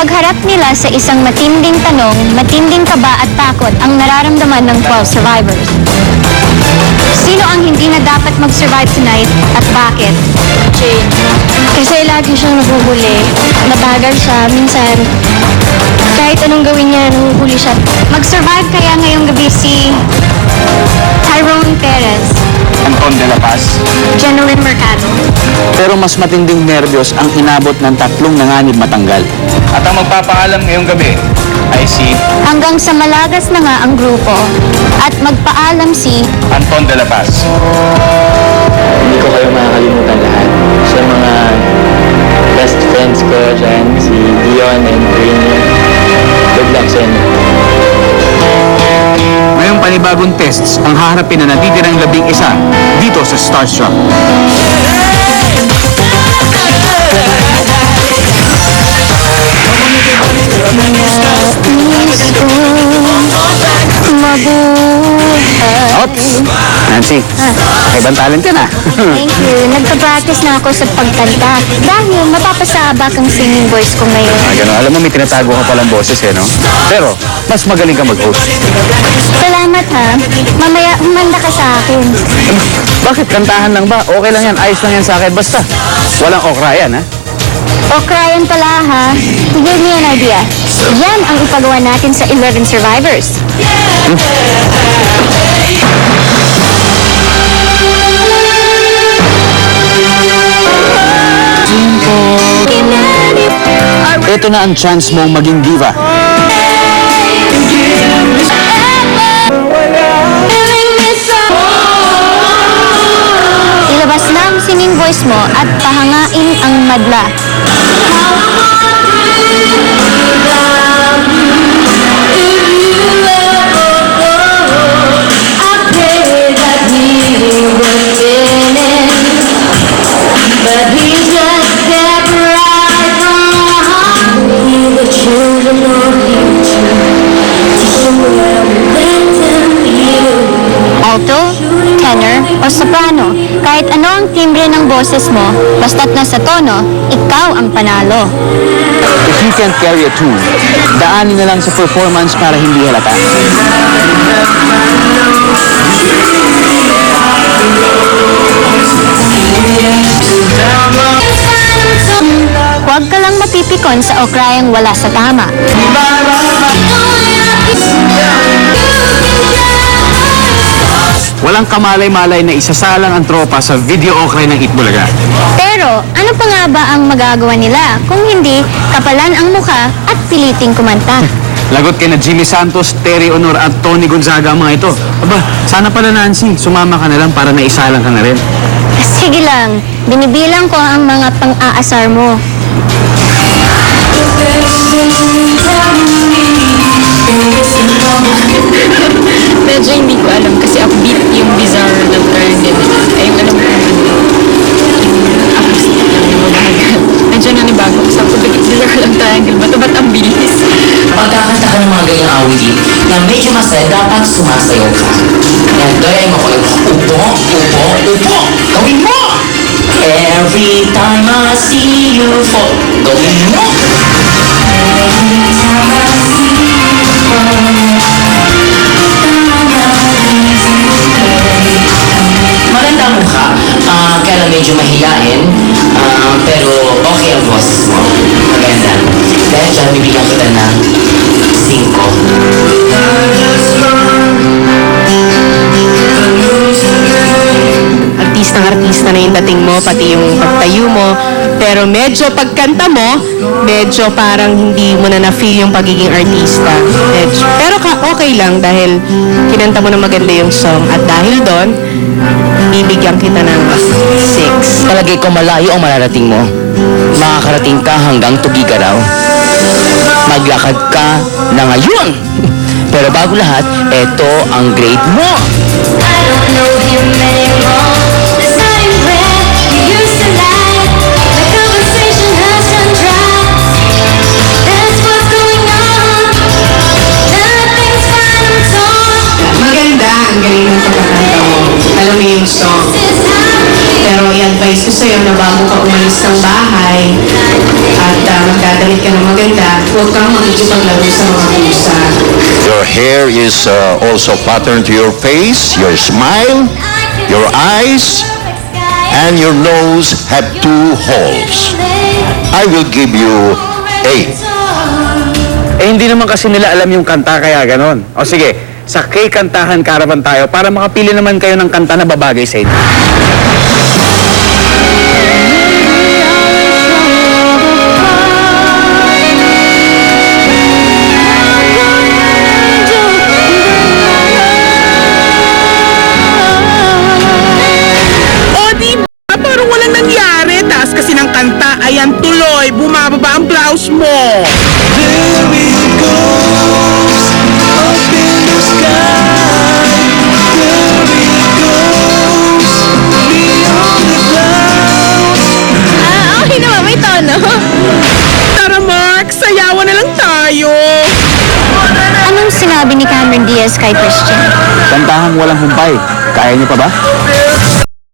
pagharap nila sa isang matinding tanong, matinding kaba at takot ang nararamdaman ng 12 survivors. Sino ang hindi na dapat mag-survive tonight at bakit? Jane. Kasi lagi siyang nahuhuli. Matagal siya. Minsan, kahit anong gawin niya, nahuhuli siya. Mag-survive kaya ngayong gabi si Tyrone Perez, Anton de la Paz. Jenilyn Mercado. Pero mas matinding nervyos ang inabot ng tatlong nanganib matanggal. At ang magpapaalam ngayong gabi ay si Hanggang sa malagas na nga ang grupo at magpaalam si Anton de la Paz. Hindi ko kayo makakalimutan lahat. Sa mga best friends ko dyan, si Dion and Rainier. Good luck sa inyo. Ngayong panibagong tests ang haharapin na natitirang 11 dito sa Starstruck. Oops! Nancy, ibang talent ka na. Thank you. Nagpa-practice na ako sa pagkanta dahil mapapasabak ang singing voice ko ngayon. Ganun. Alam mo, may tinatago ka palang boses no? Pero, mas magaling ka mag-host. Salamat ha. Mamaya humanda ka sa akin. Bakit? Kantahan lang ba? Okay lang yan. Ayos lang yan sa akin. Basta, walang okra yan, ha? O Ryan pala ha. Give me an idea. Yan ang ipagawa natin sa 11 survivors. Ito na ang chance mong maging diva. Ilabas na ang singing voice mo at pahangain ang madla. Alto, tenor, o soprano, kahit ano ang timbre ng boses mo, basta't nasa tono, ikaw ang panalo. If you can't carry a tune, daanin na lang sa performance para hindi halata. Huwag ka lang mapipikon sa okrayang wala sa tama. Walang kamalay-malay na isasalang ang tropa sa video okray ng Itbulaga. Pero ano pa nga ba ang magagawa nila kung hindi kapalan ang mukha at piliting kumanta? Lagot kay na Jimmy Santos, Terry Honor at Tony Gonzaga ang mga ito. Aba, sana pala Nancy, sumama ka na lang para naisalang ka na rin. Sige lang, binibilang ko ang mga pang-aasar mo. Medyo hindi ko alam kasi upbeat yung bizarre na turn din. Ay, yung alam ko yung acoustic lang yung mabagal. Medyo nanibago ko sa bizarre lang triangle. Ba't ang bilis? Pagkakanta ka ng mga ganyang awitin na medyo masaya, dapat sumasayaw ka. Yan, gaya mo ko yung upo, upo, upo! Gawin mo! Every time I see you fall, gawin mo! Every time I see you fall, maganda ang mukha, kaya lang medyo mahiyain, pero okay ang boses mo. Maganda. Dahil dyan, bibigyan kita ng 5. Artistang-artista na yung dating mo, pati yung pagtayo mo. Pero medyo pagkanta mo, medyo parang hindi mo na na-feel yung pagiging artista. Medyo. Pero okay lang dahil kinanta mo na maganda yung song. At dahil doon, bibigyan kita ng 6. Palagay ko malayo ang mararating mo. Makakarating ka hanggang Tugigaraw. Maglakad ka na ngayon. Pero bago lahat, eto ang grade mo. I don't know him anymore. The same breath you used to like. The conversation has run dry. That's what's going on. Nothing's fine, I'm torn. Maganda ang galing ng pagkakanta mo. Alam mo yung song. Pero i-advise ko sa'yo na bago ka umalis ng bahay at magdadamit ka ng maganda, huwag kang makikipaglaro sa mga pusa. Your hair is also patterned to your face, your smile, your eyes, and your nose have 2 holes. I will give you 8. Eh, hindi naman kasi nila alam yung kanta kaya ganon. O sige, sa K-Kantahan Caravan tayo para makapili naman kayo ng kanta na babagay sa inyo. O di ba? Parang walang nangyari. Taas kasi ng kanta, ayan tuloy, bumababa ang blouse mo. Okay naman, may tono. Tara Mark, sayawan na lang tayo. Anong sinabi ni Cameron Diaz kay Christian? Kantahan walang humpay. Kaya niyo pa ba?